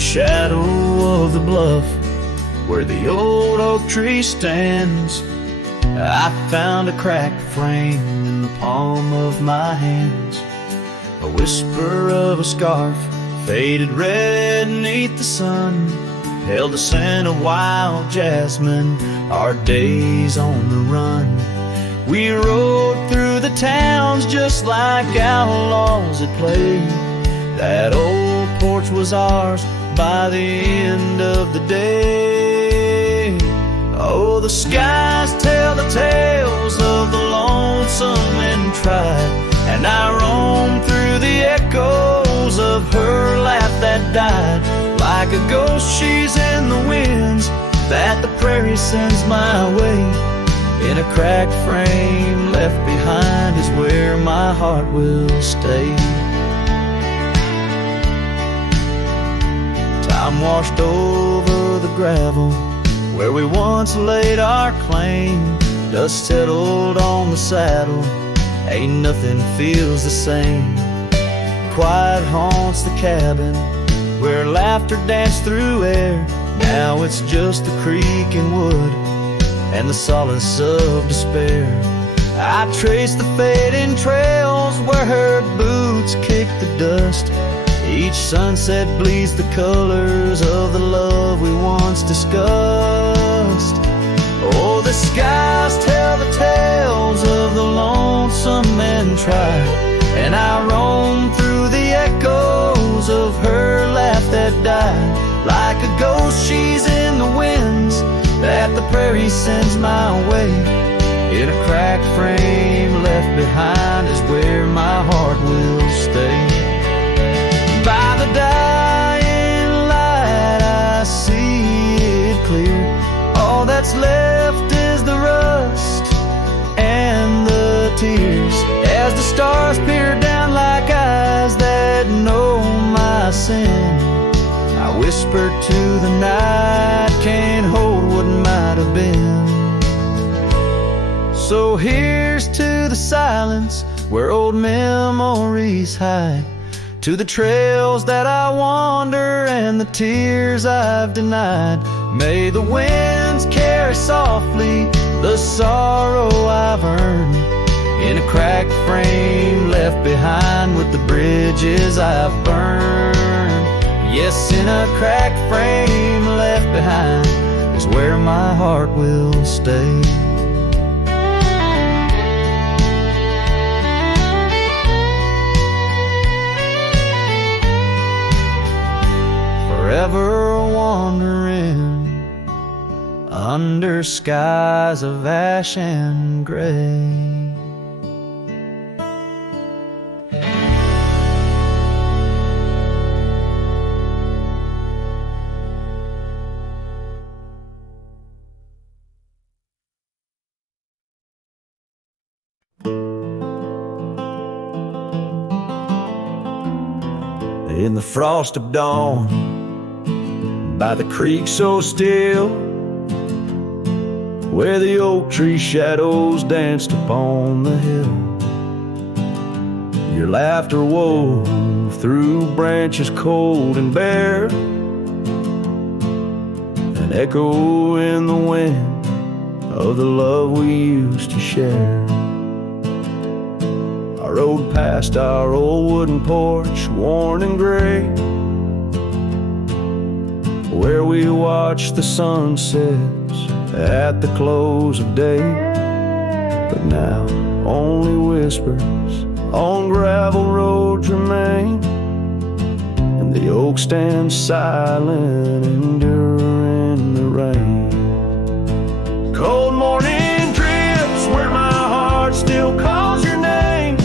shadow of the bluff where the old oak tree stands, I found a cracked frame in the palm of my hands. A whisper of a scarf, faded red beneath the sun, held the scent of wild jasmine, our days on the run. We rode through the towns just like outlaws at play. That old porch was ours by the end of the day. Oh, the skies tell the tales of the lonesome and tried, and I roam through the echoes of her laugh that died. Like a ghost she's in the winds that the prairie sends my way. In a cracked frame left behind is where my heart will stay. Time washed over the gravel where we once laid our claim. Dust settled on the saddle, ain't nothing feels the same. Quiet haunts the cabin where laughter danced through air. Now it's just the creek and wood and the solace of despair. I trace the fading trails where her boots kick the dust. Each sunset bleeds the colors of the love we once discussed. Oh, the skies tell the tales of the lonesome and tried, and I roam through the echoes of her laugh that died. Like a ghost she's in the winds that the prairie sends my way. In a cracked frame left behind is where my heart will stay. By the dying light I see it clear. All that's left is the rust and the tears, as the stars peer down like eyes that know my sin. I whisper to the night, can't hold what might have been. So here's to the silence where old memories hide, to the trails that I wander and the tears I've denied. May the winds carry softly the sorrow I've earned, in a cracked frame left behind with the bridges I've burned. Yes, in a cracked frame left behind is where my heart will stay. Forever wandering under skies of ash and gray. In the frost of dawn, by the creek so still, where the oak tree shadows danced upon the hill, your laughter wove through branches cold and bare, an echo in the wind of the love we used to share. I rode past our old wooden porch, worn and gray, where we watched the sunsets at the close of day. But now only whispers on gravel roads remain, and the oak stands silent, enduring the rain. Cold morning drifts where my heart still calls your name.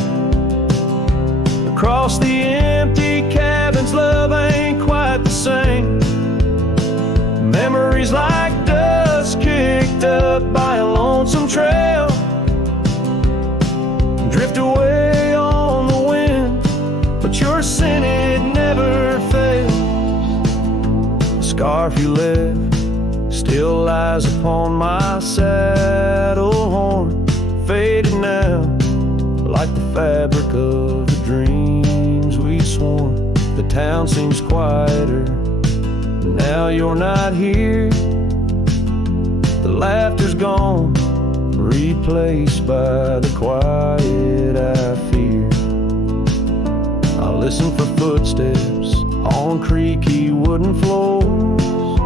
Across the empty cabins, love ain't quite the same. Memories like dust kicked up by a lonesome trail drift away on the wind, but your scent, it never fails. The scarf you left still lies upon my saddle horn, faded now like the fabric of the dreams we sworn. The town seems quieter Now you're not here, the laughter's gone, replaced by the quiet I fear. I listen for footsteps on creaky wooden floors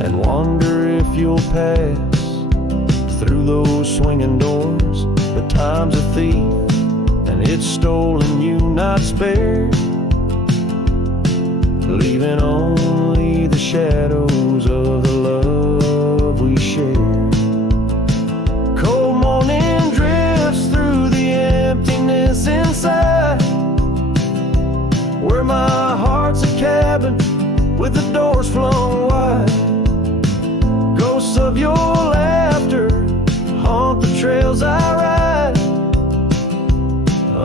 and wonder if you'll pass through those swinging doors. But time's a thief and it's stolen you, not spared, leaving only the shadows of the love we shared. Cold morning drifts through the emptiness inside, where my heart's a cabin with the doors flung wide. Ghosts of your laughter haunt the trails I ride,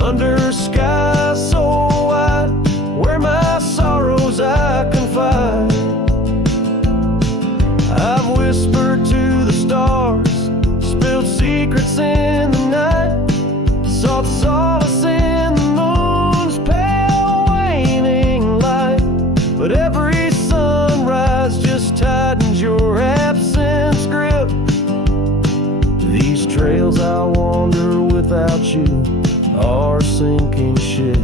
under skies so wide, where my sorrows I confide. I've whispered to the stars, spilled secrets in the night, sought solace in the moon's pale waning light. But every sunrise just tightens your absence grip. These trails I wander without you are a sinking ship.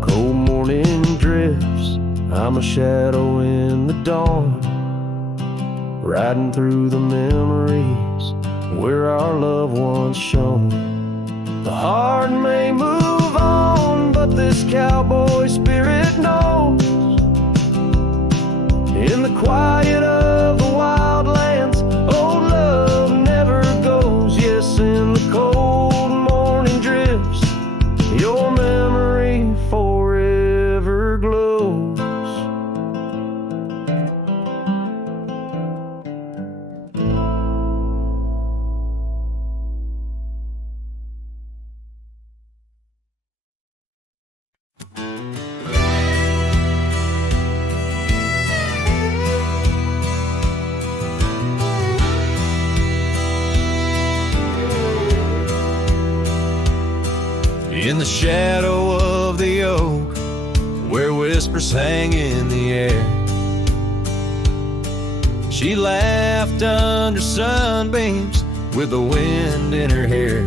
Cold morning drifts, I'm a shadow in the dawn, riding through the memories where our love once shone. The heart may move on, but this cowboy spirit knows, in the quiet of the wildlands, old love never goes. Yes, in the cold morning drifts, your memory forever glows. In the shadow of the oak, where whispers hang in the air, she laughed under sunbeams with the wind in her hair.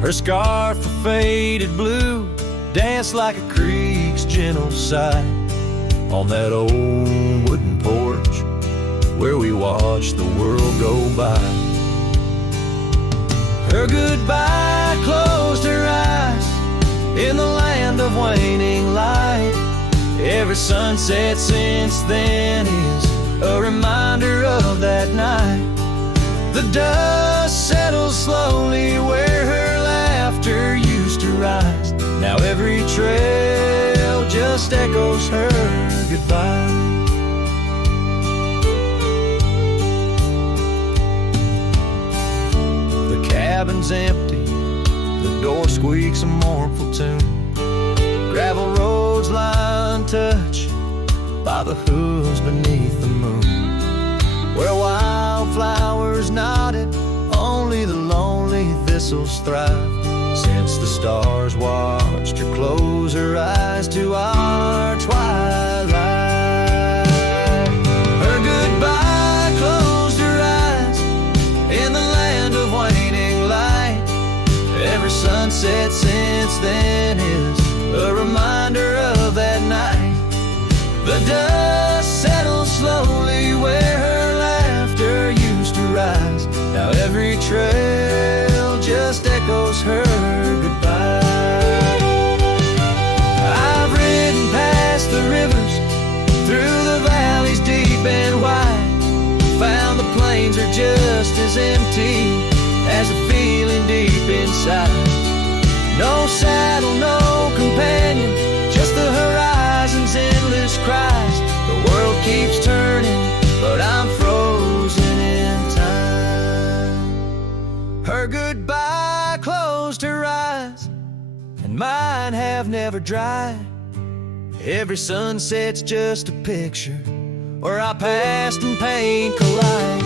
Her scarf of faded blue danced like a creek's gentle sigh on that old wooden porch where we watched the world go by. Her goodbye closed her eyes in the land of waning light. Every sunset since then is a reminder of that night. The dust settles slowly where her laughter used to rise. Now every trail just echoes her goodbye. The cabin's empty, the door squeaks a mournful tune. Gravel roads lie untouched by the hooves beneath the moon. Where wildflowers nodded, only the lonely thistles thrive. Since the stars watched her close her eyes to our twilight. Her goodbye closed her eyes in the land of waning light. Every sunset since then is a reminder of that night. The dust settles slowly where her laughter used to rise. Now every trail just echoes her goodbye. I've ridden past the rivers, through the valleys deep and wide, found the plains are just as empty as the feeling deep inside. No saddle, no companion, just the horizon's endless cries. The world keeps turning, but I'm frozen in time. Her goodbye closed her eyes, and mine have never dried. Every sunset's just a picture where our past and pain collide.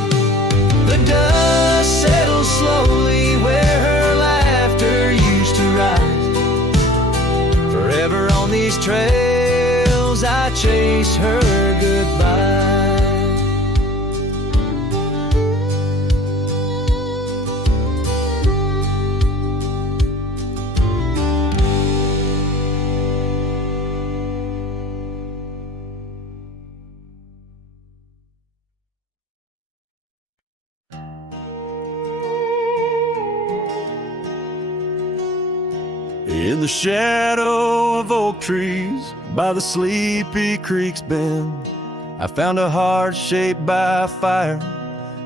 The dust settles slowly where her laughter used to rise. Forever on these trails, I chase her goodbye. In the shadow of oak trees by the sleepy creek's bend, I found a heart shaped by fire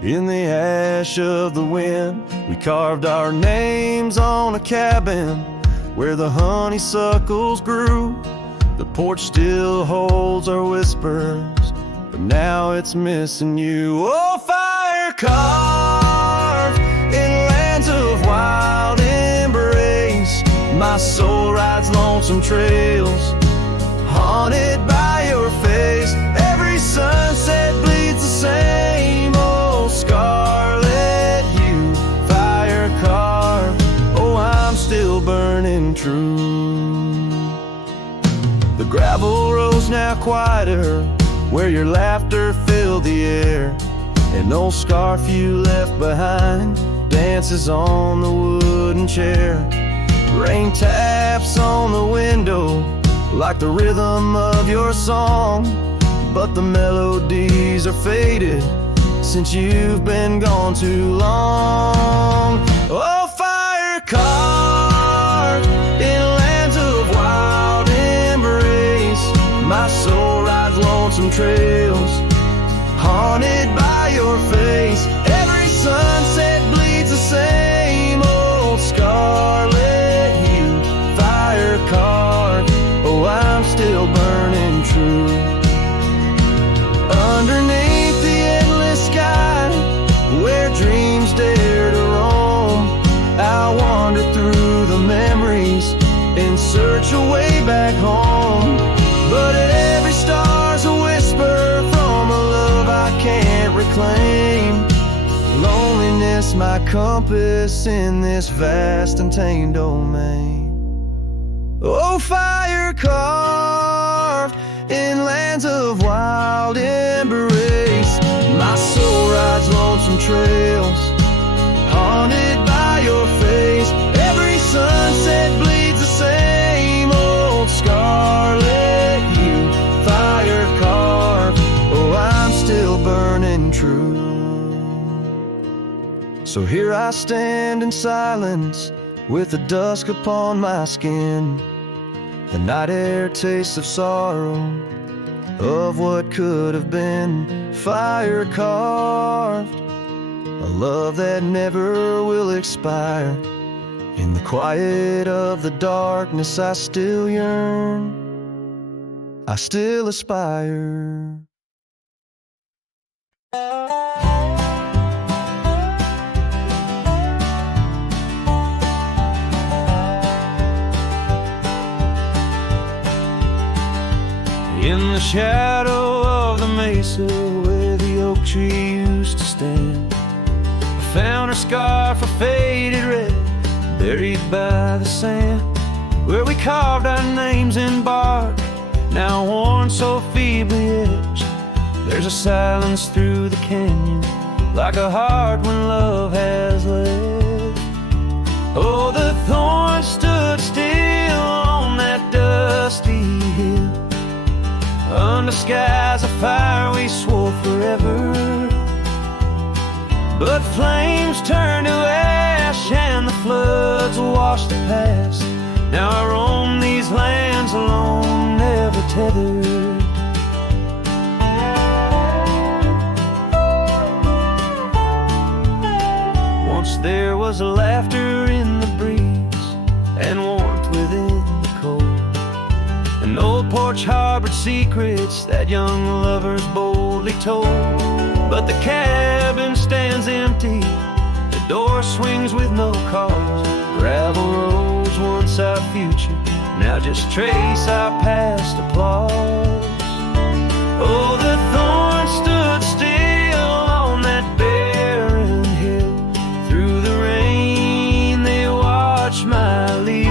in the ash of the wind. We carved our names on a cabin where the honeysuckles grew. The porch still holds our whispers, but now it's missing you. Oh, fire carved in lands of wild embrace, my soul rides lonesome trails, haunted by your face. Every sunset bleeds the same old scarlet hue. Fire carved, oh, I'm still burning true. The gravel road's now quieter, where your laughter filled the air. An old scarf you left behind dances on the wooden chair. Rain taps on the window like the rhythm of your song, but the melodies are faded since you've been gone too long. Oh, fire carved in lands of wild embrace, my soul rides lonesome trails, haunted by your face. Every sunset bleeds the same old scarlet hue. Fire carved, oh, I'm still burning true. Underneath the endless sky, where dreams dare to roam, I wander through the memories in search of way back home. But every star's a whisper from a love I can't reclaim. Loneliness my compass in this vast and tamed domain. Oh, fire carved in lands of wild embrace, my soul rides lonesome trails, haunted by your face. Every sunset bleeds the same old scarlet hue. Fire carved, oh, I'm still burning true. So here I stand in silence, with the dusk upon my skin. The night air tastes of sorrow, of what could have been. Fire carved, a love that never will expire. In the quiet of the darkness I still yearn, I still aspire. In the shadow of the mesa where the oak tree used to stand, I found her scarf of faded red, buried by the sand, where we carved our names in bark, now worn so feebly etched. There's a silence through the canyon, like a heart when love has left. Oh, the thorns stood still on that dusty hill, under skies of fire we swore forever. But flames turned to ash and the floods washed the past. Now I roam these lands alone, never tethered. Once there was laughter in the breeze and warmth within the cold. An old porch harbored secrets that young lovers boldly told. But the cabin stands empty, the door swings with no cause. Gravel roads, once our future, now just trace our past applause. Oh, the thorns stood still on that barren hill. Through the rain they watched my leaving.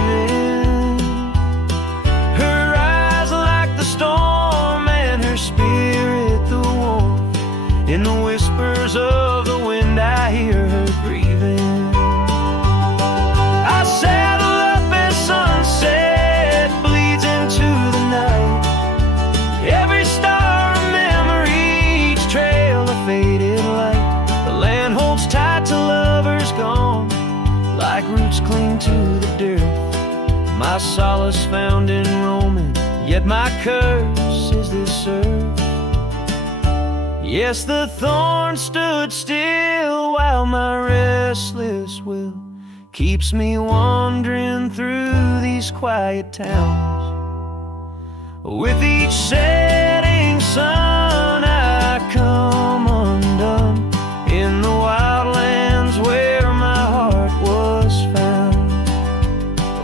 In the whispers of the wind I hear her breathing. I saddle up as sunset bleeds into the night. Every star a memory, each trail a faded light. The land holds tight to lovers gone, like roots cling to the dirt. My solace found in roaming, yet my curse is this earth. Yes, the thorn stood still while my restless will keeps me wandering through these quiet towns. With each setting sun I come undone in the wildlands where my heart was found.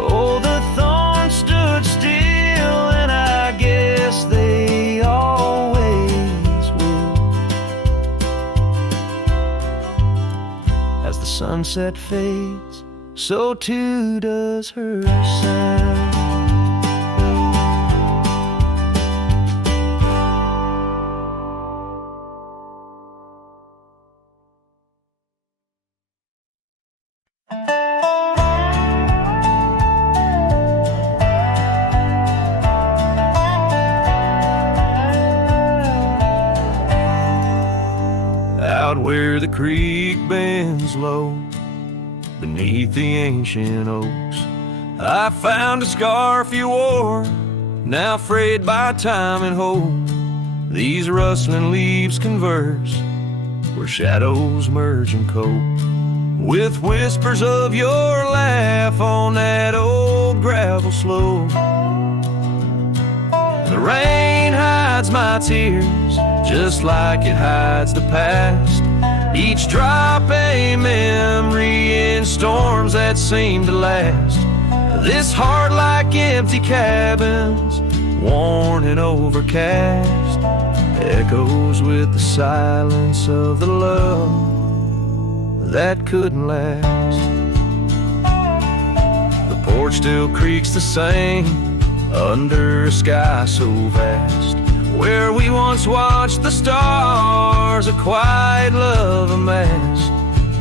Oh, the thorn stood still, and I guess they always will. As the sunset fades, so too does her sound. Out where the creek bends low, beneath the ancient oaks, I found a scarf you wore, now frayed by time and hope. These rustling leaves converse, where shadows merge and cope, with whispers of your laugh on that old gravel slope. The rain hides my tears, just like it hides the past. Each drop a memory in storms that seem to last. This heart like empty cabins, worn and overcast, echoes with the silence of the love that couldn't last. The porch still creaks the same under a sky so vast, where we once watched the stars, a quiet love amassed.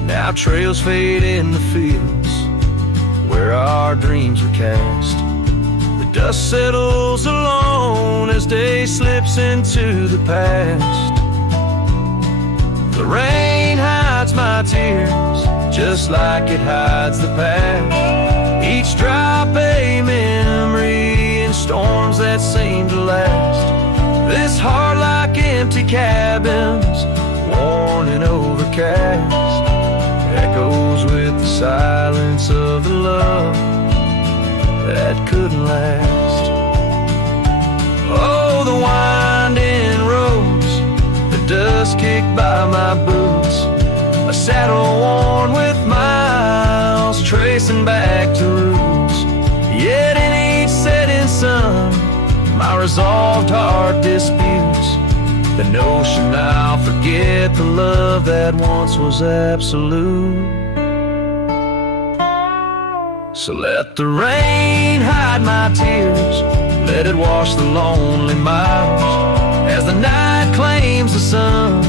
Now trails fade in the fields where our dreams were cast. The dust settles alone as day slips into the past. The rain hides my tears, just like it hides the past. Each drop a memory in storms that seem to last. This heart like empty cabins, worn and overcast, echoes with the silence of the love that couldn't last. Oh, the winding roads, the dust kicked by my boots, a saddle worn with miles, tracing back to roots. Yet in each setting sun, my resolved heart disputes the notion I'll forget the love that once was absolute. So let the rain hide my tears, let it wash the lonely miles, as the night claims the sun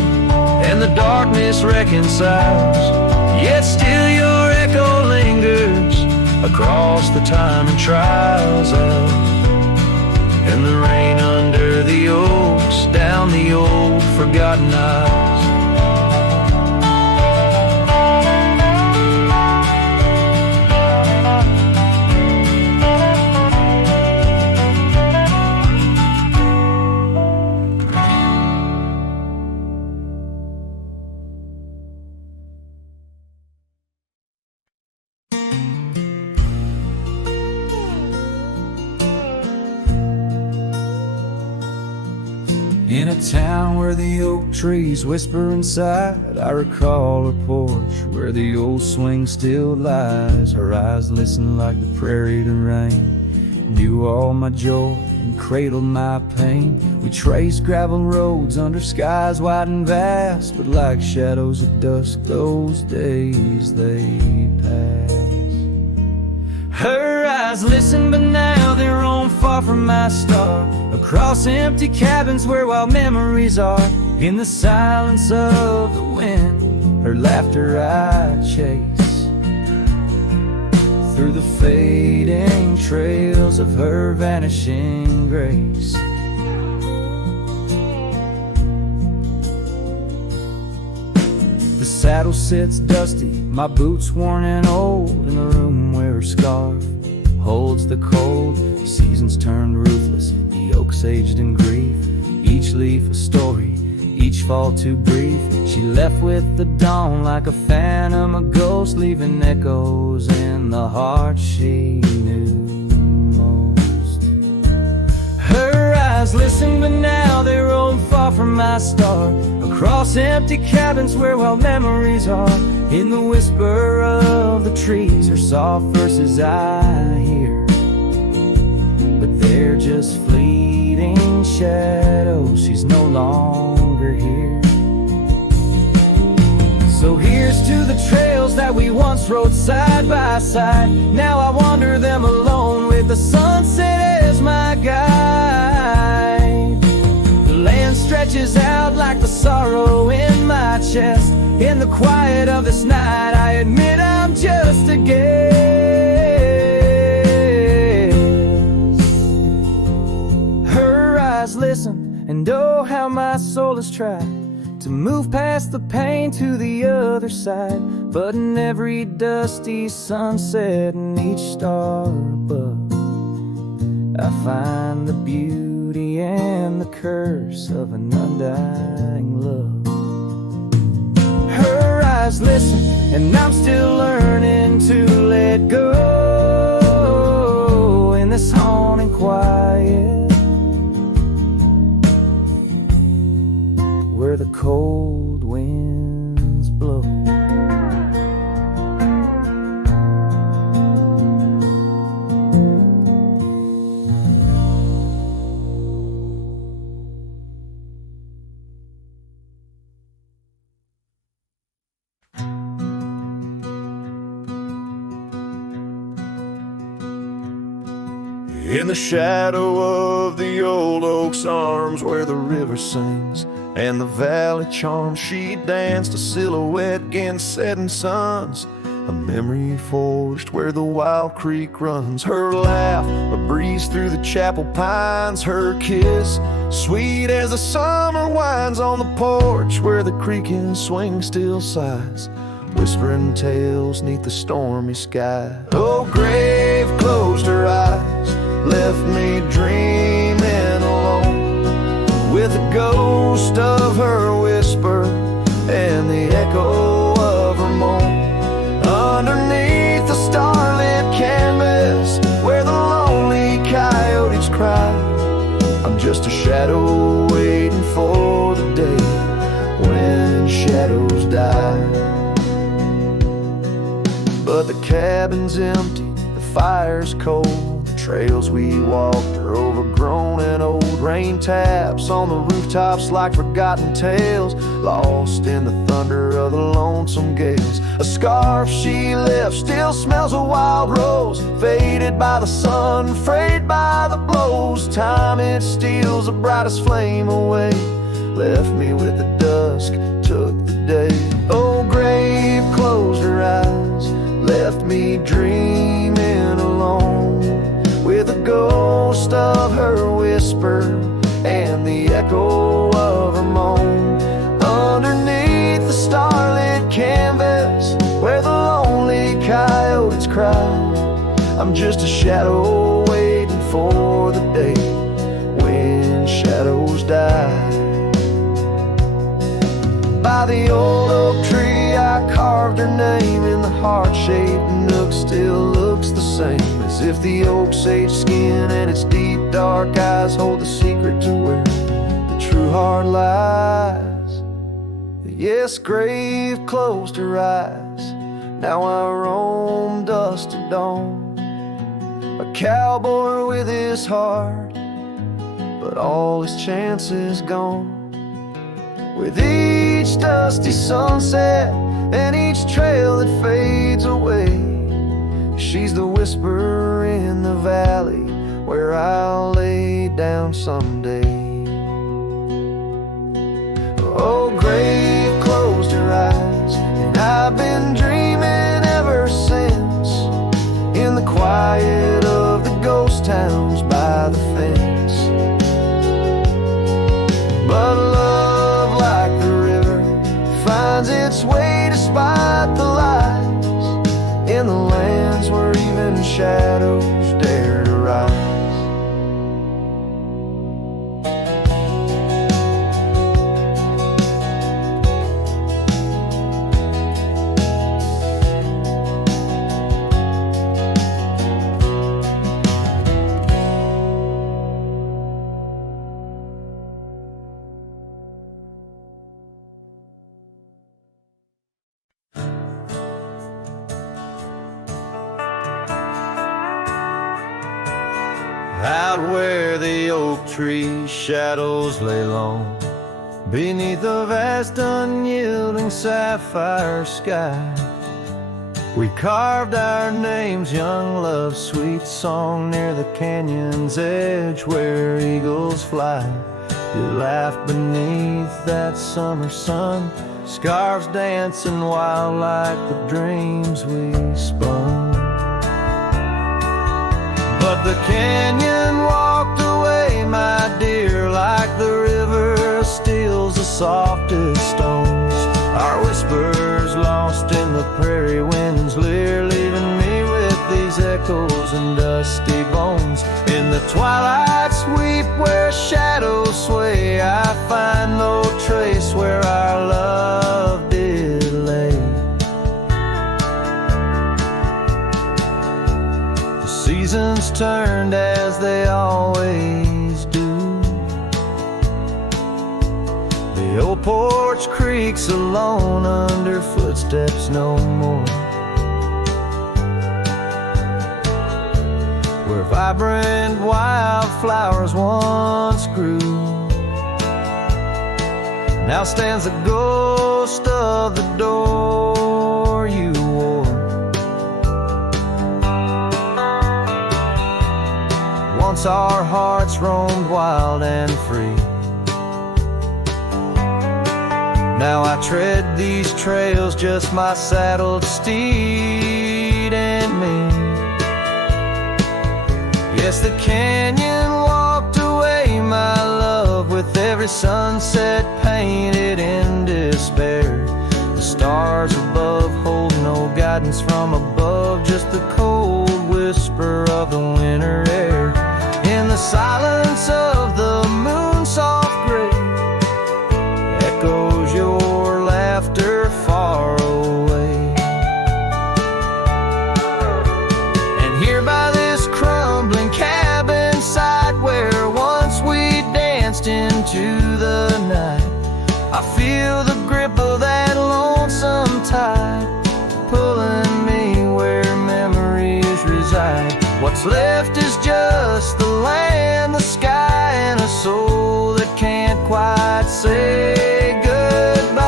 and the darkness reconciles. Yet still your echo lingers across the time and trials of, and the rain under the oaks, down the old forgotten aisles. In a town where the oak trees whisper inside, I recall her porch where the old swing still lies. Her eyes listen like the prairie to rain, knew all my joy and cradled my pain. We traced gravel roads under skies wide and vast, but like shadows at dusk those days they pass. Her eyes listen, but now they roam far from my star, across empty cabins where wild memories are. In the silence of the wind, her laughter I chase, through the fading trails of her vanishing grace. The saddle sits dusty, my boots worn and old, in the room where her scarf holds the cold. The seasons turned ruthless, the oaks aged in grief, each leaf a story, each fall too brief. She left with the dawn like a phantom, a ghost, leaving echoes in the heart she knew most. Her eyes listen, but now they roam far from my star, across empty cabins where wild memories are. In the whisper of the trees, her soft verses I hear, but they're just fleeting shadows. She's no longer here. So here's to the trails that we once rode side by side. Now I wander them alone, with the sunset as my guide. The land stretches out like the sorrow in my chest. In the quiet of this night, I admit I'm just a guest. Her eyes listen, and oh how my soul has tried to move past the pain to the other side. But in every dusty sunset and each star above, I find the beauty and the curse of an undying love. Her eyes listen, and I'm still learning to let go in this haunting quiet, where the cold winds blow. In the shadow of the old oak's arms, where the river sings and the valley charms, she danced a silhouette against setting suns, a memory forged where the wild creek runs. Her laugh, a breeze through the chapel pines, her kiss, sweet as the summer winds on the porch, where the creaking swing still sighs, whispering tales neath the stormy sky. Oh, grave closed her eyes, left me dreaming alone, with the ghost of her whisper and the echo of her moan. Underneath the starlit canvas, where the lonely coyotes cry, I'm just a shadow waiting for the day when shadows die. But the cabin's empty, the fire's cold, trails we walked are overgrown and old. Rain taps on the rooftops like forgotten tales, lost in the thunder of the lonesome gales. A scarf she left still smells a wild rose, faded by the sun, frayed by the blows. Time it steals the brightest flame away, left me with the dusk, took the day. Oh, grave closed her eyes, left me dreaming alone, with the ghost of her whisper and the echo of her moan. Underneath the starlit canvas, where the lonely coyotes cry, I'm just a shadow waiting for the day when shadows die. By the old oak tree I carved her name in the heart-shaped nook, still looks the same, as if the oak's aged skin and its deep dark eyes hold the secret to where the true heart lies. Yes, grave closed her eyes, now I roam dusk to dawn, a cowboy with his heart, but all his chances gone. With each dusty sunset and each trail that fades away, She's the whisper in the valley where I'll lay down someday. Oh, grave closed her eyes, and I've been dreaming ever since, in the quiet of the ghost towns by the fence. But love, like the river, finds its way despite the lies, in the lands where even shadows dare to rise. Out where the oak tree shadows lay long, beneath the vast unyielding sapphire sky, we carved our names, young love's sweet song, near the canyon's edge where eagles fly. You laughed beneath that summer sun, scarves dancing wild like the dreams we spun. But the canyon walked away, my dear, like the river steals the softest stones. Our whispers lost in the prairie wind's leer, leaving me with these echoes and dusty bones. In the twilight sweep where shadows sway, I find no trace where our love did lay. Seasons turned as they always do. The old porch creaks alone under footsteps no more, where vibrant wildflowers once grew. Now stands the ghost of the door you wore. Once our hearts roamed wild and free. Now I tread these trails, just my saddled steed and me. Yes, the canyon walked away, my love, with every sunset painted in despair. The stars above hold no guidance from above, just the cold whisper of the winter air. In the silence of the moon's soft gray, echoes your laughter far away. And here by this crumbling cabin site, where once we danced into the night, I feel the grip of that lonesome tide, pulling me where memories reside. What's left is just the land, the sky, and a soul that can't quite say goodbye.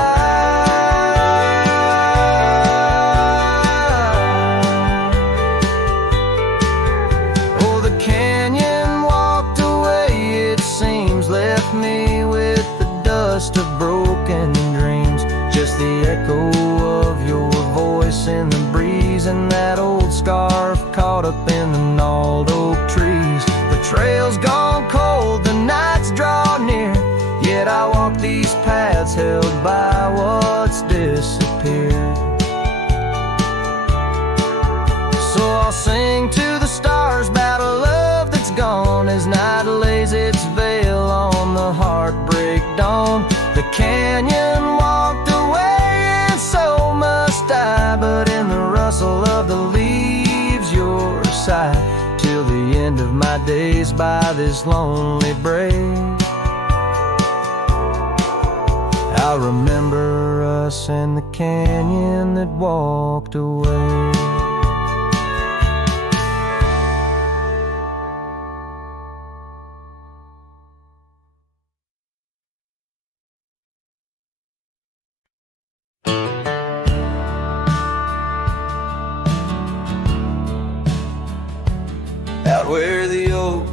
Oh, the canyon walked away, it seems, left me with the dust of broken dreams, just the echo of your voice in the breeze, and that old scarf caught up in the gnarled oak trees. The trail's gone cold, the nights draw near, yet I walk these paths held by what's disappeared. So I'll sing to the stars about a love that's gone, as night lays its veil on the heartbreak dawn. The canyon walked away, and so must I, but in the rustle of the leaves, your side, till the end of my days by this lonely brae. I'll remember us and the canyon that walked away.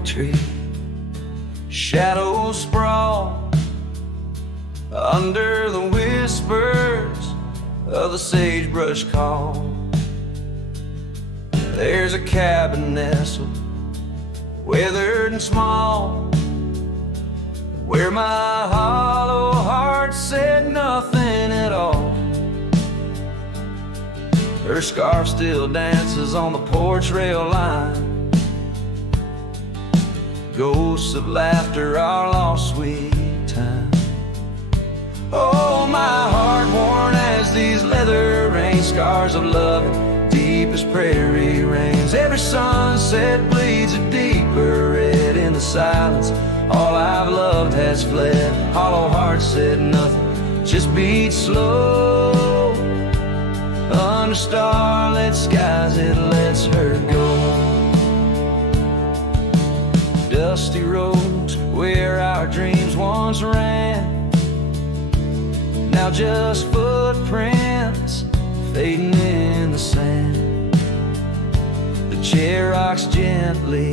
oak tree. Shadows sprawl under the whispers of the sagebrush call. There's a cabin nestled, weathered and small, where my hollow heart said nothing at all. Her scarf still dances on the porch rail line, ghosts of laughter, our lost sweet time. Oh, my heart worn as these leather rain scars of loving, deep as prairie rains. Every sunset bleeds a deeper red in the silence. All I've loved has fled. Hollow heart said nothing, just beat slow. Under starlit skies it lets her go. Dusty roads where our dreams once ran, now just footprints fading in the sand. The chair rocks gently,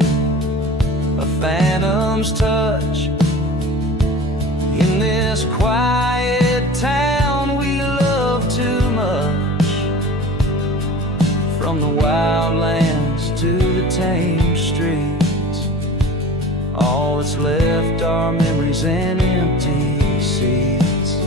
a phantom's touch. In this quiet town we love too much. From the wildlands to the tame streets, all that's left are memories and empty seats.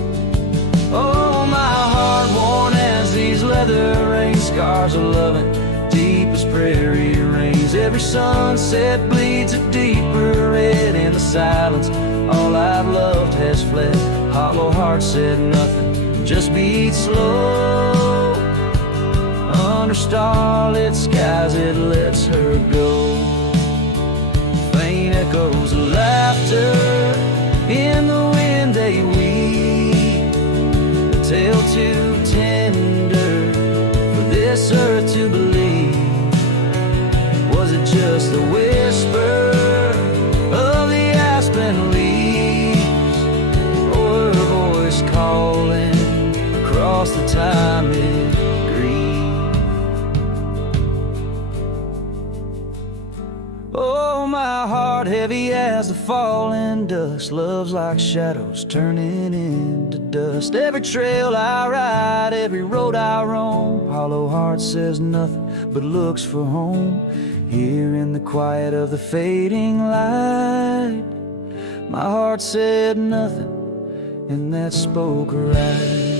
Oh, my heart worn as these leather rain scars of loving, deep as prairie rains. Every sunset bleeds a deeper red in the silence. All I've loved has fled. Hollow heart said nothing, just beat slow. Under starlit skies it lets her go. Faint echoes of laughter in the wind they weave, a tale too tender for this earth to believe. Was it just the whisper of the aspen leaves, or her voice calling across the time it grieved? Oh, my heart heavy as the falling dusk, love's like shadows turning into dust. Every trail I ride, every road I roam, hollow heart says nothing but looks for home. Here in the quiet of the fading light, my heart said nothing, and that spoke right.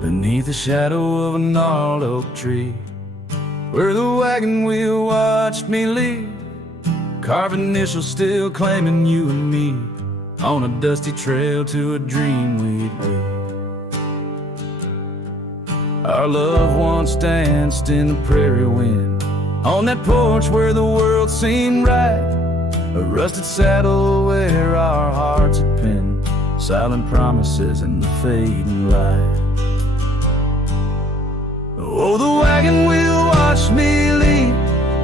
Beneath the shadow of a gnarled oak tree, where the wagon wheel watched me leave, carved initials still claiming you and me, on a dusty trail to a dream we'd be. Our love once danced in the prairie wind, on that porch where the world seemed right, a rusted saddle where our hearts had pinned, silent promises in the fading light. Oh, the wagon wheel watched me leave,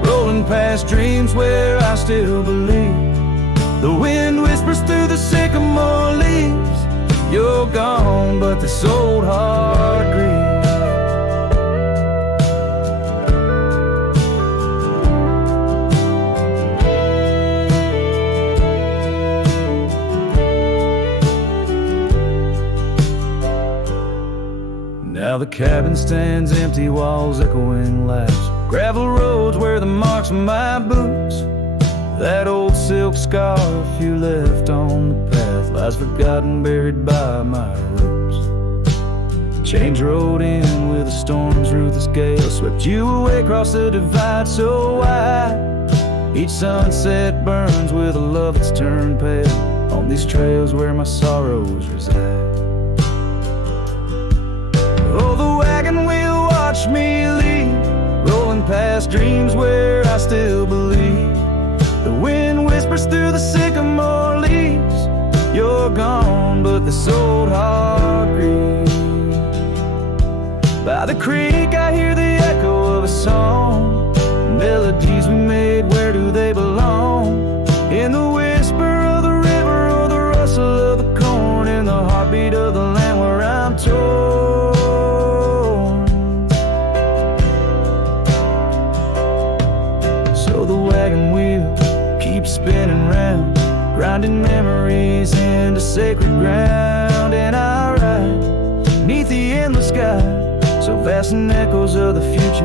rolling past dreams where I still believe. The wind whispers through the sycamore leaves, you're gone, but this old heart grieves. Now the cabin stands empty, walls echoing laughs, gravel roads where the marks of my boots, that old silk scarf you left on the path lies forgotten, buried by my roots. Chains rode in with a storm's ruthless gale, swept you away across the divide so wide. Each sunset burns with a love that's turned pale on these trails where my sorrows reside. Oh, the wagon wheel watch me leave, rolling past dreams where I still believe. The wind whispers through the sycamore leaves, you're gone, but this old heart grieves. By the creek I hear the echo of a song, melodies we made, where do they belong? In the whisper of the river or the rustle of the corn, in the heartbeat of the land where I'm torn. So the wagon wheel keeps spinning round, grinding memories into sacred ground. And I ride neath the endless sky, so vast and echoes of the future,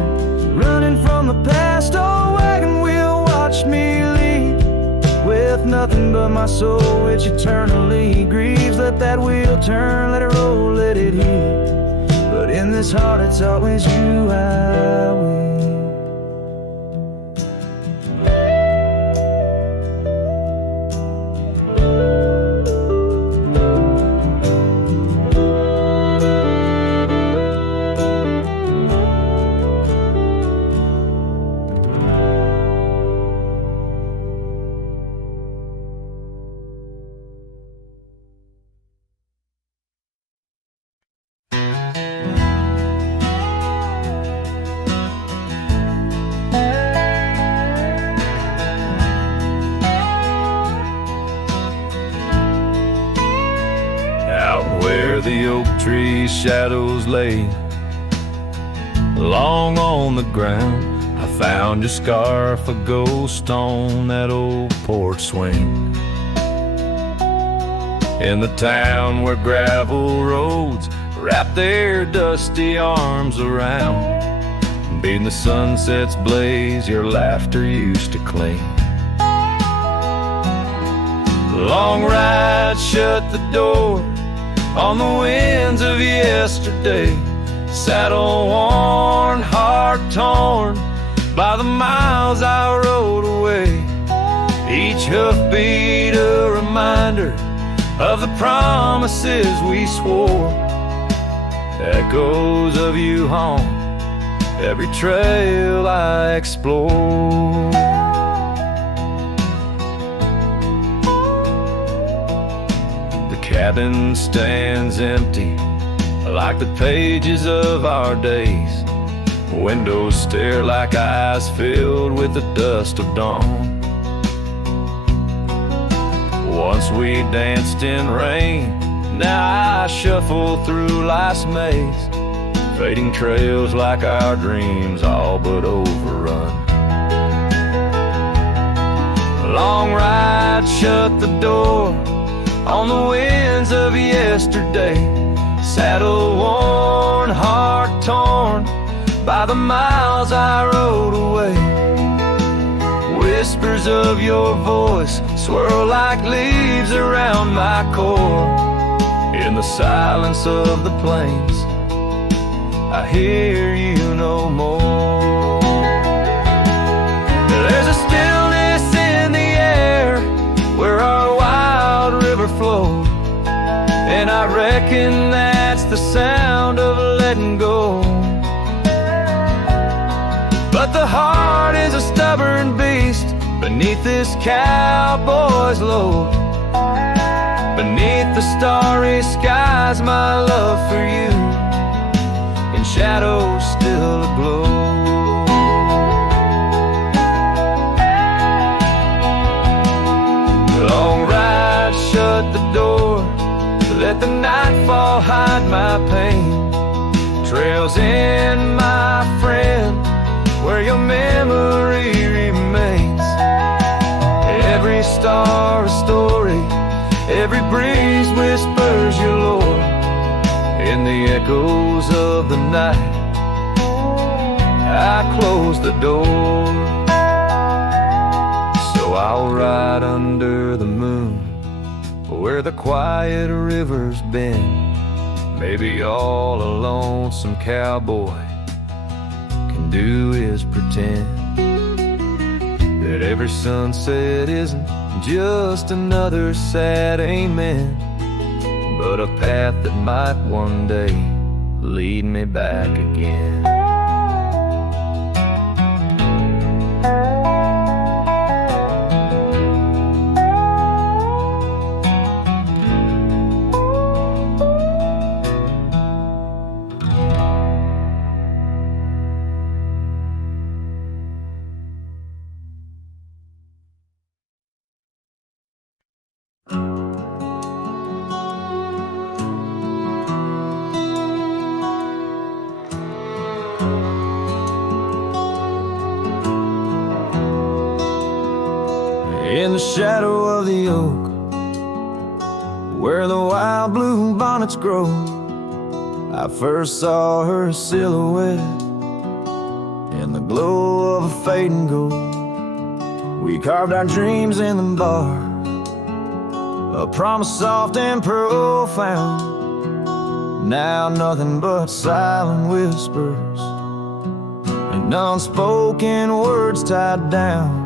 running from the past. Oh, wagon wheel, watch me leave, with nothing but my soul which eternally grieves. Let that wheel turn, let it roll, let it heal, but in this heart it's always you I will. The oak tree shadows lay long on the ground. I found your scarf, a ghost on that old porch swing. In the town where gravel roads wrap their dusty arms around, beating the sunset's blaze, your laughter used to cling. Long ride shut the door on the winds of yesterday, saddle worn, heart torn by the miles I rode away. Each hoofbeat a reminder of the promises we swore, echoes of you haunt every trail I explore. Cabin stands empty like the pages of our days. Windows stare like eyes filled with the dust of dawn. Once we danced in rain, now I shuffle through life's maze, fading trails like our dreams all but overrun. Long ride shut the door on the winds of yesterday, saddle worn, heart torn by the miles I rode away. Whispers of your voice swirl like leaves around my core. In the silence of the plains, I hear you no more. There's a stillness in the air where our wild river flowed, and I reckon that's the sound of letting go. But the heart is a stubborn beast beneath this cowboy's load. Beneath the starry skies, my love for you in shadows still aglow. Long ride shut the door, let the nightfall hide my pain. Trails in, my friend, where your memory remains. Every star a story, every breeze whispers your lore. In the echoes of the night, I close the door. So I'll ride under the moon, where the quiet river's been, Maybe all a lonesome cowboy can do is pretend that every sunset isn't just another sad amen, but a path that might one day lead me back again. In the shadow of the oak, where the wild blue bonnets grow, I first saw her silhouette in the glow of a fading gold. We carved our dreams in the bar, a promise soft and profound. Now nothing but silent whispers and unspoken words tied down.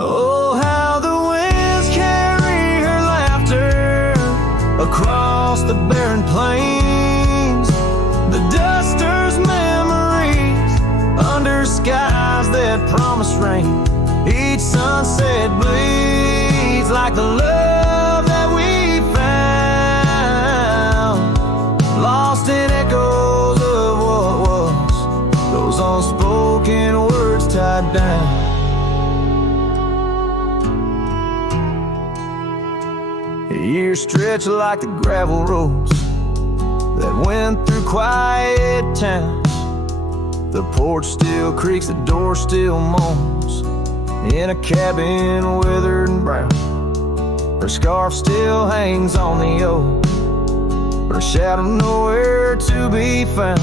Oh, how the winds carry her laughter across the barren plains, the duster's memories under skies that promise rain. Each sunset bleeds like the love that we found, lost in echoes of what was, those unspoken words tied down. Years stretch like the gravel roads that went through quiet towns. The porch still creaks, the door still moans in a cabin withered and brown. Her scarf still hangs on the oak, her shadow nowhere to be found.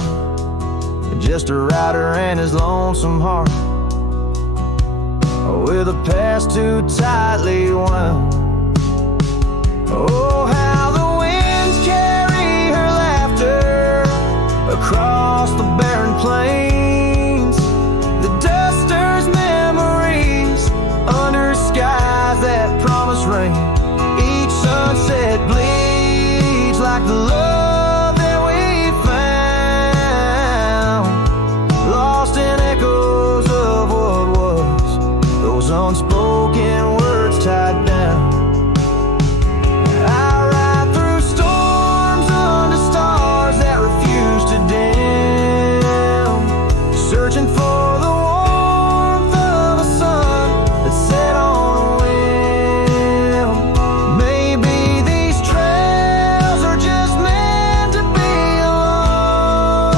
Just a rider and his lonesome heart, with a past too tightly wound. Oh, how the winds carry her laughter across the barren plains, the duster's memories under skies that promise rain. Each sunset bleeds like the love that we found, lost in echoes of what was, those unspoken words tied down. Searching for the warmth of a sun that set on a whim. Maybe these trails are just meant to be alone.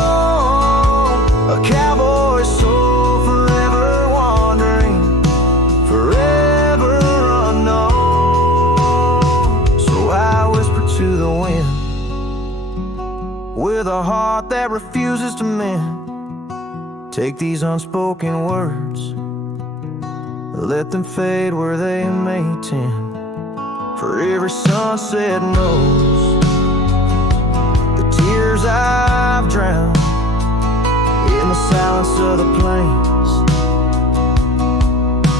A cowboy's soul forever wandering, forever unknown. So I whisper to the wind with a heart that refuses to mend. Take these unspoken words, let them fade where they may tend. For every sunset knows the tears I've drowned in the silence of the plains,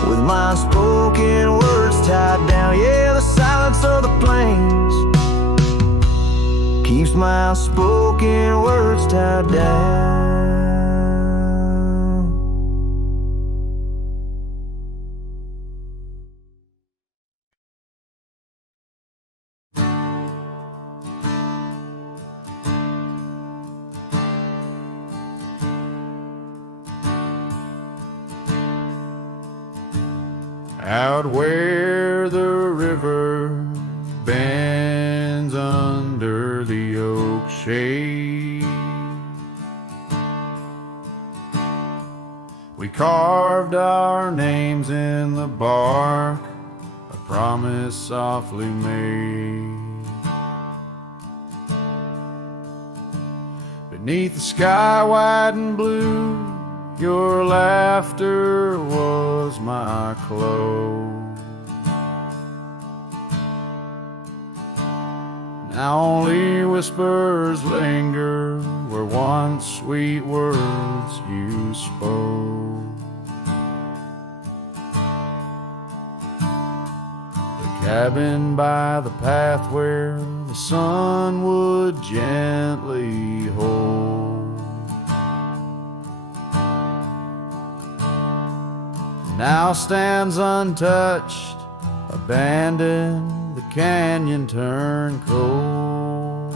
with my unspoken words tied down. Yeah, the silence of the plains keeps my unspoken words tied down. Out where the river bends under the oak shade, we carved our names in the bark, a promise softly made. Beneath the sky white and blue, your laughter was my clothes. Now only whispers linger where once sweet words you spoke. The cabin by the path where the sun would gently hold now stands untouched, abandoned. The canyon turned cold.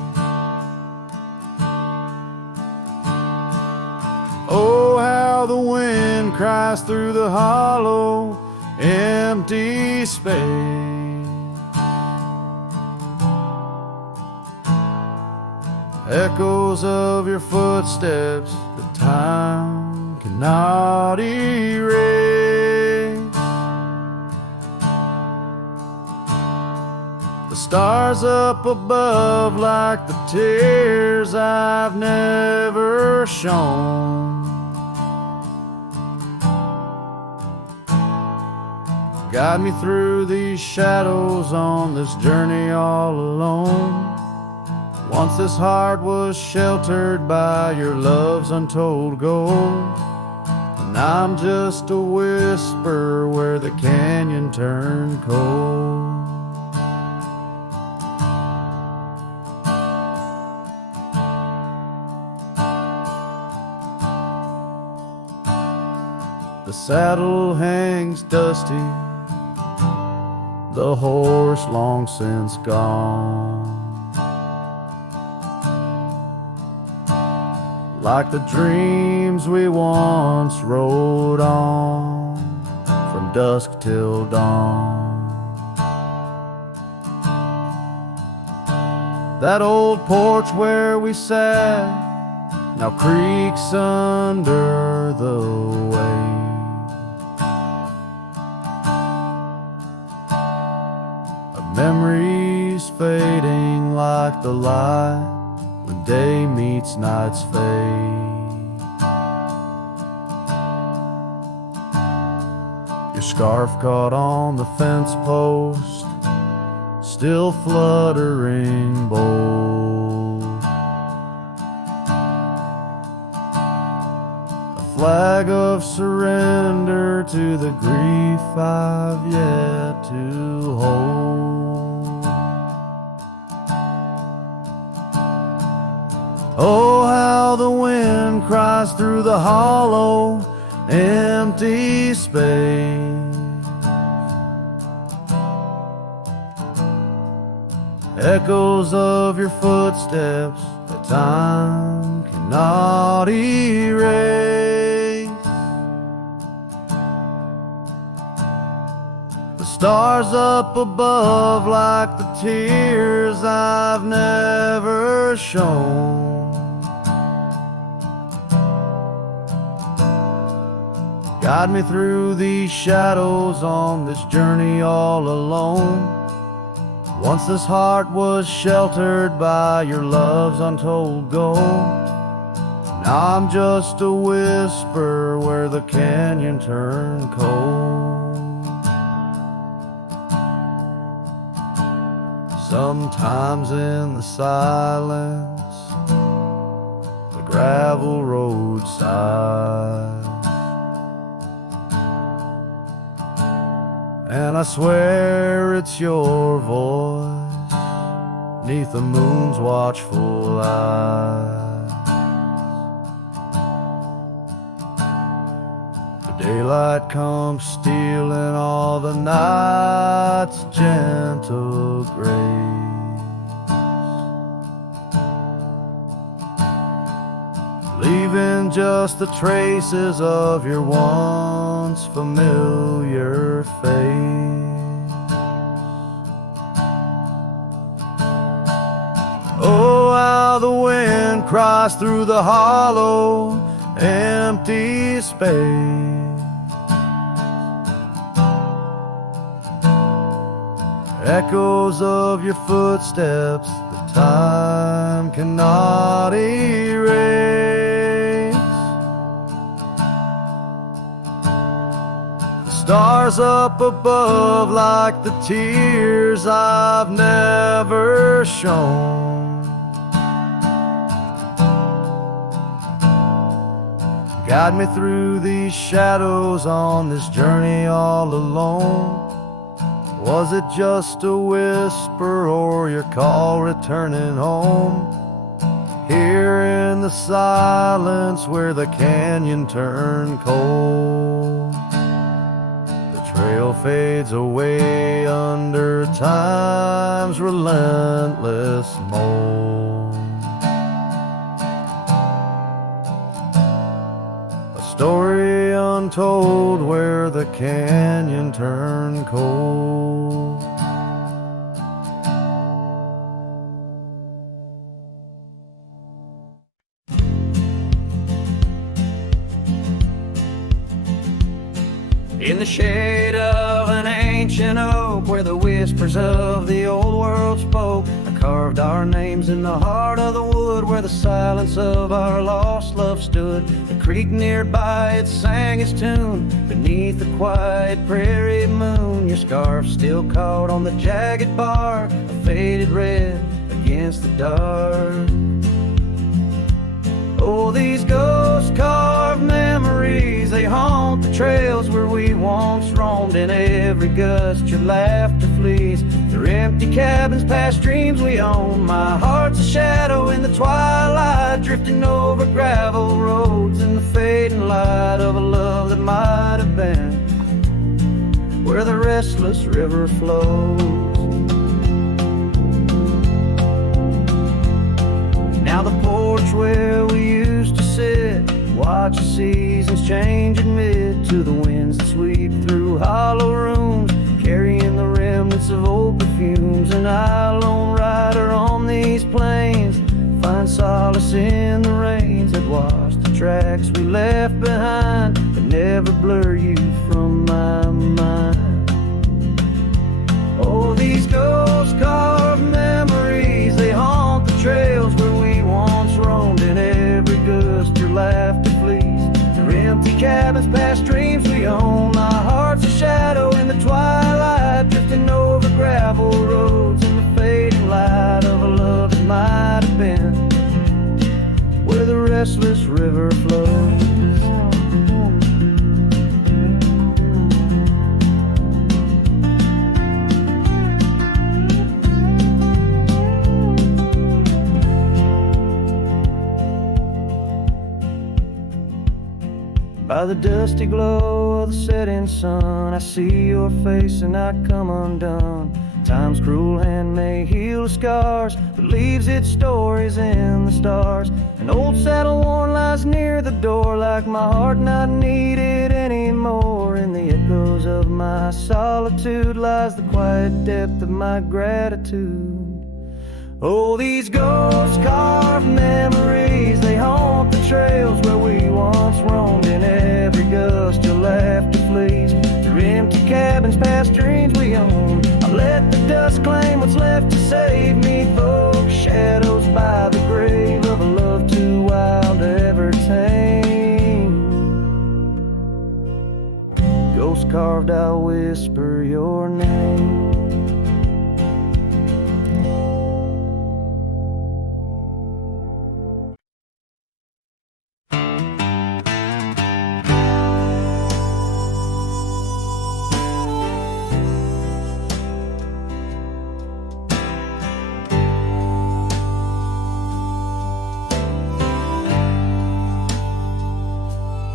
Oh, how the wind cries through the hollow, empty space. Echoes of your footsteps that time cannot erase. The stars up above like the tears I've never shown. Guide me through these shadows on this journey all alone. Once this heart was sheltered by your love's untold gold, and I'm just a whisper where the canyon turned cold. The saddle hangs dusty, the horse long since gone. Like the dreams we once rode on from dusk till dawn. That old porch where we sat now creaks under the weight. Memories fading like the light when day meets night's fade. Your scarf caught on the fence post, still fluttering bold. A flag of surrender to the grief I've yet to hold. Oh, how the wind cries through the hollow, empty space. Echoes of your footsteps that time cannot erase. The stars up above like the tears I've never shown. Guide me through these shadows on this journey all alone. Once this heart was sheltered by your love's untold gold. Now I'm just a whisper where the canyon turned cold. Sometimes in the silence, the gravel roadside, and I swear it's your voice 'neath the moon's watchful eyes. The daylight comes stealing all the night's gentle grace, leaving just the traces of your once familiar face. Oh, how the wind cries through the hollow, empty space. Echoes of your footsteps that time cannot erase. The stars up above like the tears I've never never shown. Guide me through these shadows on this journey all alone. Was it just a whisper or your call returning home? Here in the silence where the canyon turned cold, the trail fades away under time's relentless mold. A story untold where the canyon turned cold. In the shade of an ancient oak, where the whispers of the old world spoke, I carved our names in the heart of the wood, where the silence of our lost love stood. The creek nearby, it sang its tune beneath the quiet prairie moon. Your scarf still caught on the jagged bark, a faded red against the dark. Oh, these ghost-carved memories, they haunt the trails where we once roamed. In every gust your laughter flees through empty cabins past dreams we own. My heart's a shadow in the twilight, drifting over gravel roads in the fading light of a love that might have been where the restless river flows. Now the porch where we used to sit, watch the seasons change, admit to the winds that sweep through hollow rooms, carrying the remnants of old perfumes. And I, lone rider on these plains, find solace in the rains that wash the tracks we left behind, but never blur you from my mind. Oh, these ghost-carved memories, they haunt the trails where we once roamed. In every gust your laughter flees through empty cabins past dreams we own. My heart's a shadow in the twilight, drifting over gravel roads in the fading light of a love that might have been where the restless river flows. By the dusty glow of the setting sun, I see your face and I come undone. Time's cruel hand may heal the scars, but leaves its stories in the stars. An old saddle worn lies near the door, like my heart not needed anymore. In the echoes of my solitude lies the quiet depth of my gratitude. Oh, these ghost-carved memories, they haunt the trails where we once roamed. In every gust your laughter flees through empty cabins past dreams we own. I let the dust claim what's left to save me, folks. Shadows by the grave of a love too wild to ever tame. Ghost-carved, I'll whisper your name.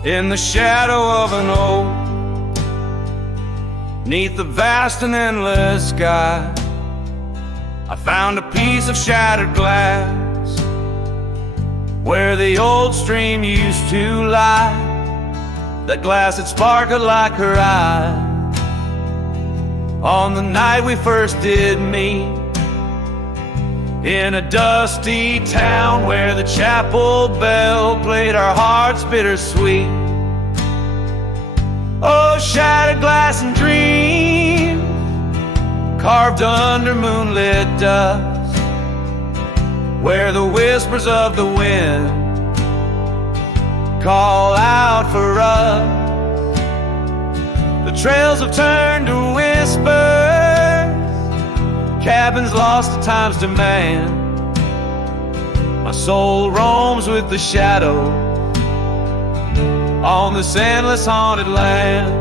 In the shadow of an oak, 'neath the vast and endless sky, I found a piece of shattered glass where the old stream used to lie. That glass had sparkled like her eyes on the night we first did meet, in a dusty town where the chapel bell played our hearts bittersweet. Oh, shattered glass and dreams carved under moonlit dust, where the whispers of the wind call out for us. The trails have turned to whispers, cabins lost to time's demand. My soul roams with the shadow on this endless haunted land.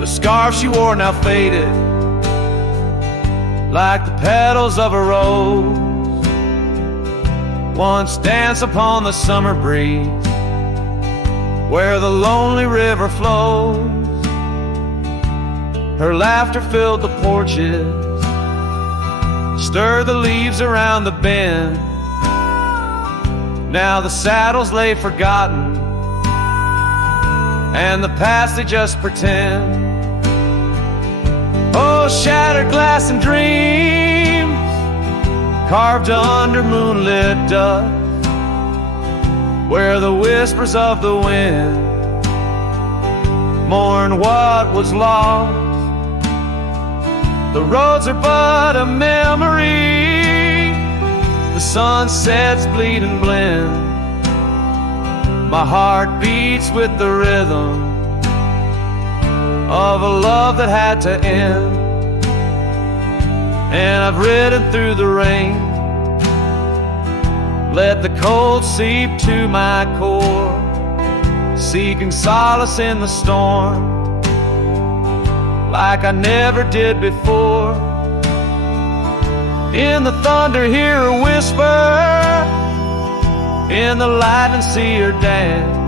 The scarf she wore now faded, like the petals of a rose once danced upon the summer breeze, where the lonely river flows. Her laughter filled the porches, stirred the leaves around the bend. Now the saddles lay forgotten, and the past they just pretend. Oh, shattered glass and dreams, carved under moonlit dust, where the whispers of the wind mourn what was lost. The roads are but a memory, the sunsets bleed and blend. My heart beats with the rhythm of a love that had to end. And I've ridden through the rain, let the cold seep to my core, seeking solace in the storm like I never did before. In the thunder hear her whisper, in the lightning see her dance.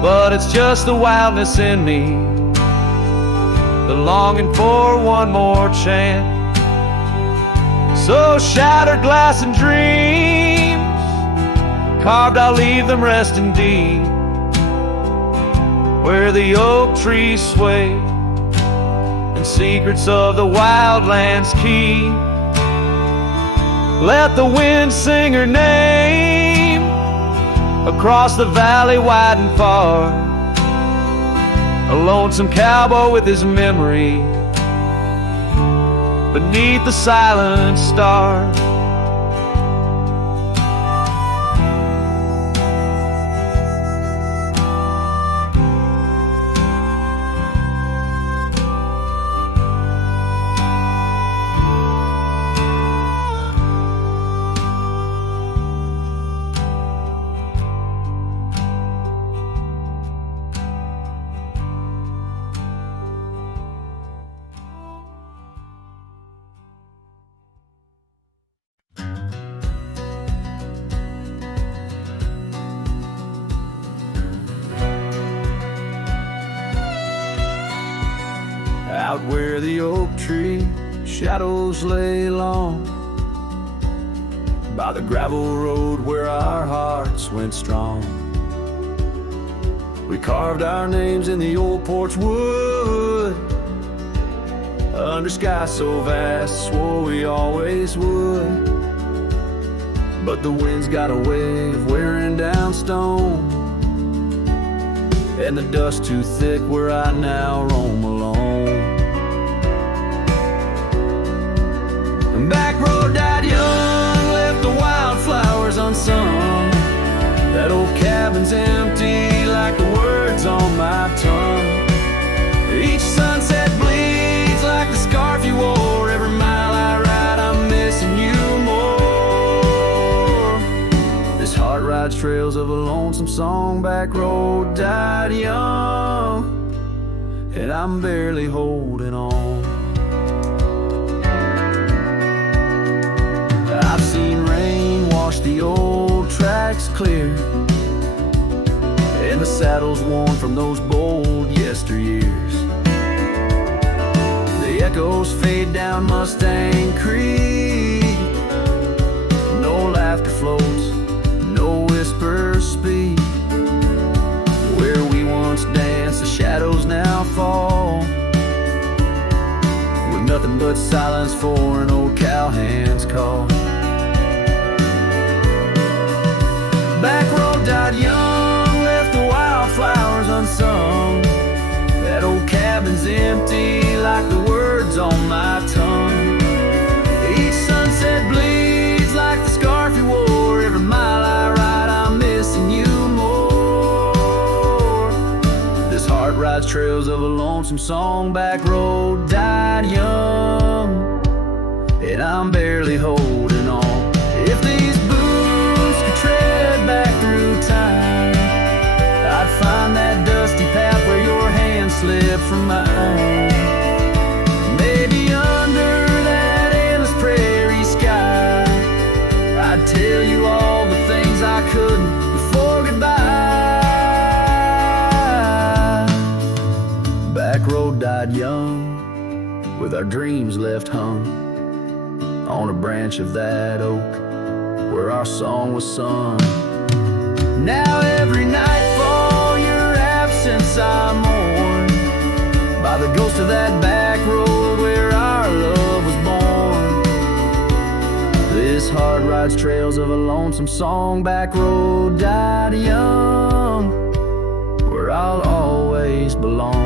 But it's just the wildness in me, the longing for one more chance. So shattered glass and dreams, carved I'll leave them resting deep, where the oak trees sway and secrets of the wildlands keep. Let the wind sing her name across the valley wide and far, a lonesome cowboy with his memory beneath the silent stars. Out where the oak tree shadows lay long, by the gravel road where our hearts went strong, we carved our names in the old porch wood, under sky so vast, swore we always would. But the wind's got a way of wearing down stone, and the dust too thick where I now roam alone. Back road died young, left the wildflowers unsung. That old cabin's empty like the words on my tongue. Each sunset bleeds like the scarf you wore. Every mile I ride I'm missing you more. This heart rides trails of a lonesome song. Back road died young, and I'm barely holding on. I've seen rain wash the old tracks clear, and the saddles worn from those bold yesteryears. The echoes fade down Mustang Creek. No laughter floats, no whispers speak. Where we once danced, the shadows now fall, with nothing but silence for an old cowhand's call. Back road died young, left the wildflowers unsung. That old cabin's empty like the words on my tongue. Each sunset bleeds like the scarf you wore. Every mile I ride I'm missing you more. This rides trails of a lonesome song. Back road died young, and I'm barely holding on. If these boots could tread back through time, I'd find that dusty path where your hand slipped from mine. Maybe under that endless prairie sky, I'd tell you all the things I couldn't before goodbye. Back road died young, with our dreams left hung on a branch of that oak where our song was sung. Now every nightfall your absence I mourn, by the ghost of that back road where our love was born. This heart rides trails of a lonesome song. Back road died young, where I'll always belong.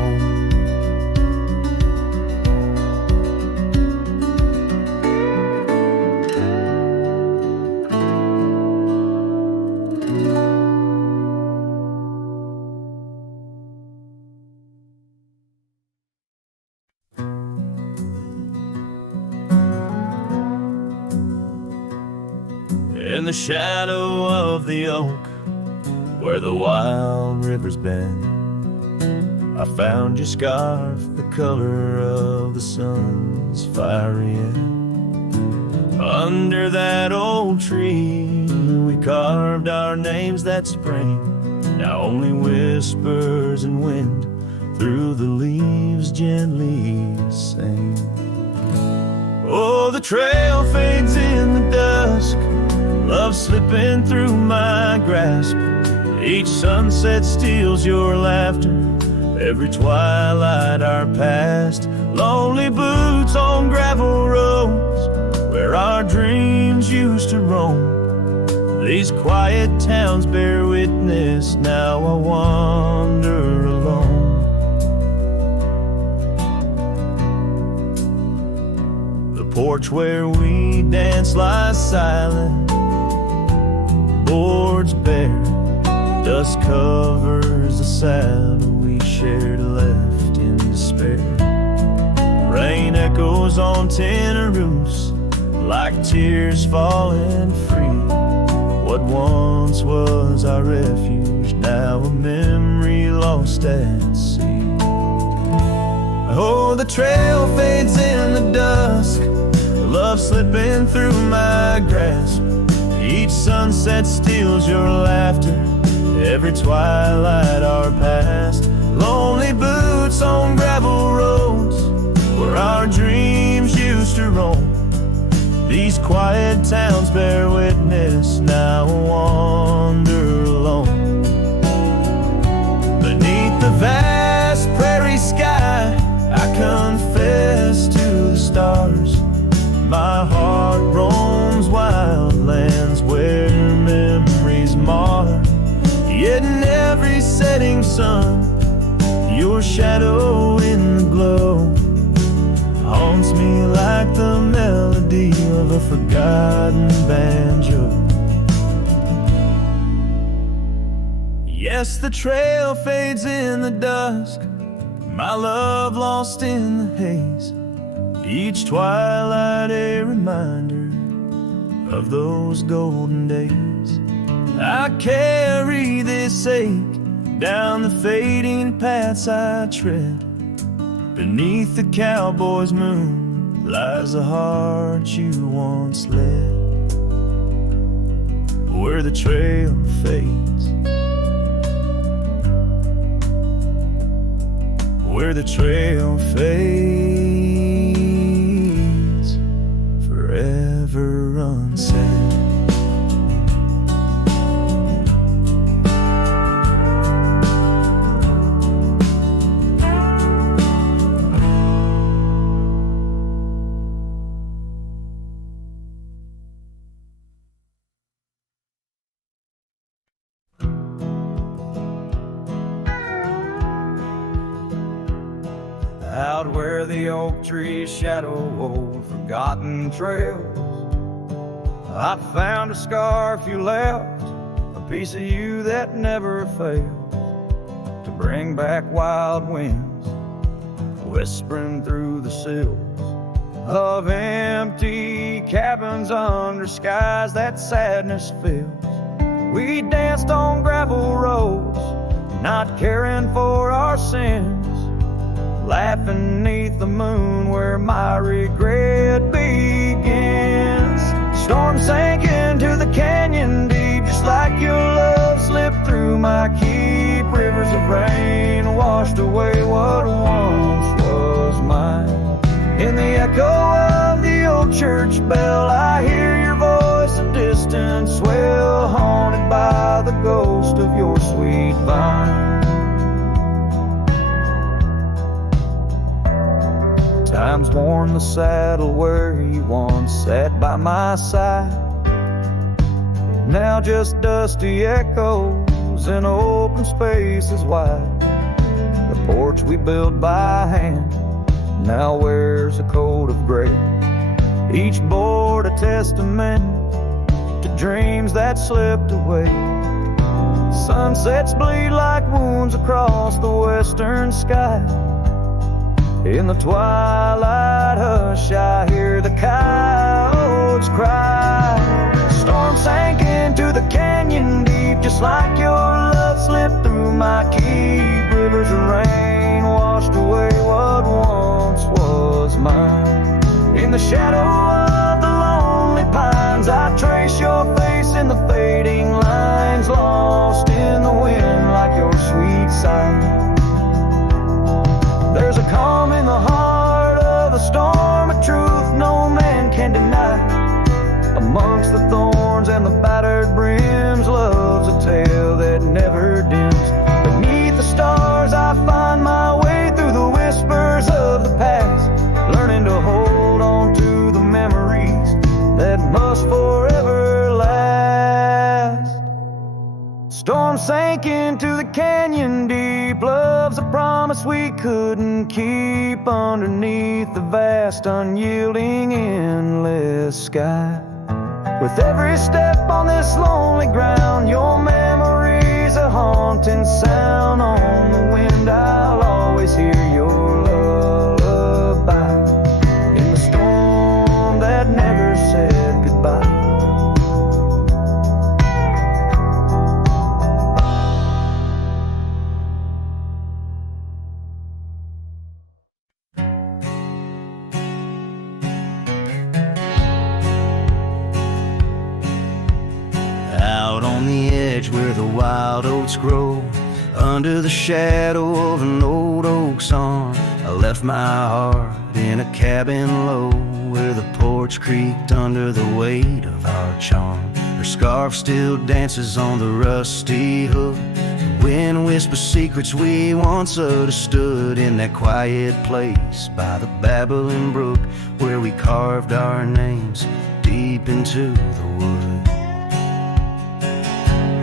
In the shadow of the oak, where the wild rivers bend, I found your scarf, the color of the sun's fiery end. Under that old tree, we carved our names that spring. Now only whispers and wind through the leaves gently sing. Oh, the trail fades in the dusk, love slipping through my grasp. Each sunset steals your laughter, every twilight our past. Lonely boots on gravel roads, where our dreams used to roam. These quiet towns bear witness, now I wander alone. The porch where we dance lies silent, boards bare, dust covers the saddle we shared, left in despair. Rain echoes on tin roofs like tears falling free. What once was our refuge, now a memory lost at sea. Oh, the trail fades in the dusk, love slipping through my grasp. Each sunset steals your laughter, every twilight our past. Lonely boots on gravel roads, where our dreams used to roam. These quiet towns bear witness, now I wander alone. Beneath the vast prairie sky, I confess to the stars. My heart roams wild lands where memories mar. Yet in every setting sun, your shadow in the glow haunts me like the melody of a forgotten banjo. Yes, the trail fades in the dusk, my love lost in the haze. Each twilight a reminder of those golden days. I carry this ache down the fading paths I tread. Beneath the cowboy's moon lies the heart you once led. Where the trail fades, where the trail fades, forever unsaid. Out where the oak trees shadow old forgotten trails, I found a scarf you left, a piece of you that never fails to bring back wild winds, whispering through the sills of empty cabins under skies that sadness fills. We danced on gravel roads, not caring for our sins, laughing neath the moon where my regret begins. Storm sank into the canyon deep, just like your love slipped through my keep. Rivers of rain washed away what once was mine. In the echo of the old church bell, I hear your voice, a distant swell, haunted by the ghost of your sweet vine. Time's worn the saddle where you once sat by my side. Now just dusty echoes in open spaces wide. The porch we built by hand now wears a coat of gray. Each board a testament to dreams that slipped away. Sunsets bleed like wounds across the western sky. In the twilight hush, I hear the coyotes cry. Storm sank into the canyon deep, just like your love slipped through my keep. Rivers of rain washed away what once was mine. In the shadow of the lonely pines, I trace your face in the fading lines, lost in the wind like your sweet sight. There's a calm in the heart of a storm, a truth no man can deny. Amongst the thorns and the battered brims, love's a tale that never dims. Beneath the stars I find my way through the whispers of the past, learning to hold on to the memories that must forever last. Storm sank into the canyon deep, love's a promise we couldn't keep, underneath the vast, unyielding, endless sky. With every step on this lonely ground, your memory's a haunting sound. On the wind I'll always hear your lullaby, in the storm that never said goodbye. Out on the edge where the wild oats grow, under the shadow of an old oak's arm, I left my heart in a cabin low, where the porch creaked under the weight of our charm. Her scarf still dances on the rusty hook. The wind whispers secrets we once understood, in that quiet place by the babbling brook, where we carved our names deep into the wood.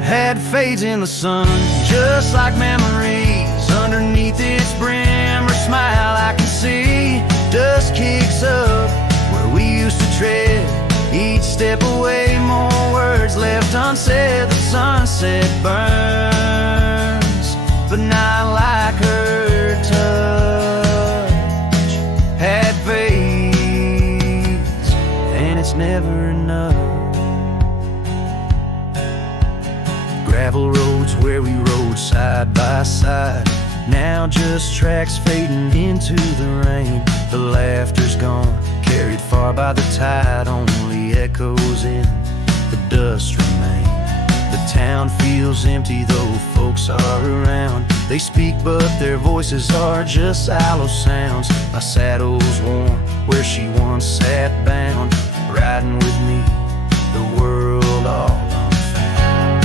Had fades in the sun, just like memories. Underneath its brim, her smile I can see. Dust kicks up where we used to tread. Each step away, more words left unsaid. The sunset burns, but not like her touch. Had fades, and it's never enough. Gravel roads where we rode side by side, now just tracks fading into the rain. The laughter's gone, carried far by the tide, only echoes in the dust remain. The town feels empty though folks are around. They speak but their voices are just hollow sounds. My saddle's warm where she once sat bound, riding with me the world all unfound.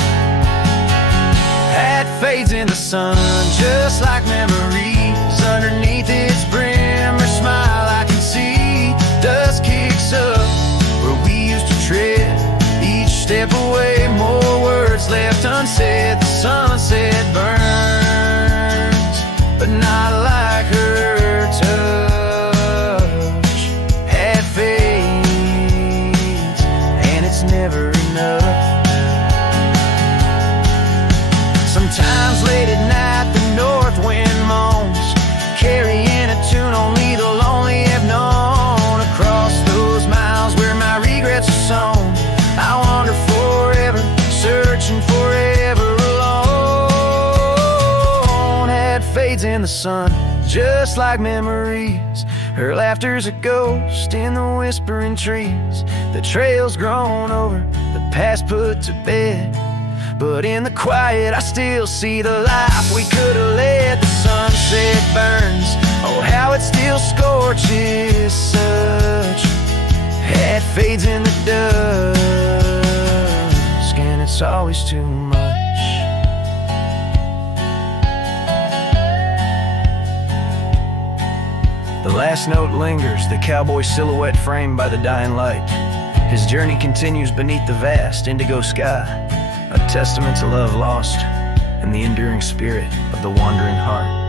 Hat fades in the sun just like memories. Underneath its brim, her smile I can see. Dust kicks up where we used to tread. Each step away, more words left unsaid. The sunset burns, but not like her touch. Hat fades, and it's never enough. Sometimes late at night the north in the sun, just like memories. Her laughter's a ghost in the whispering trees. The trail's grown over, the past put to bed. But in the quiet I still see the life we could have led. The sunset burns, oh how it still scorches such. It fades in the dusk, and it's always too much. The last note lingers, the cowboy silhouette framed by the dying light. His journey continues beneath the vast indigo sky, a testament to love lost and the enduring spirit of the wandering heart.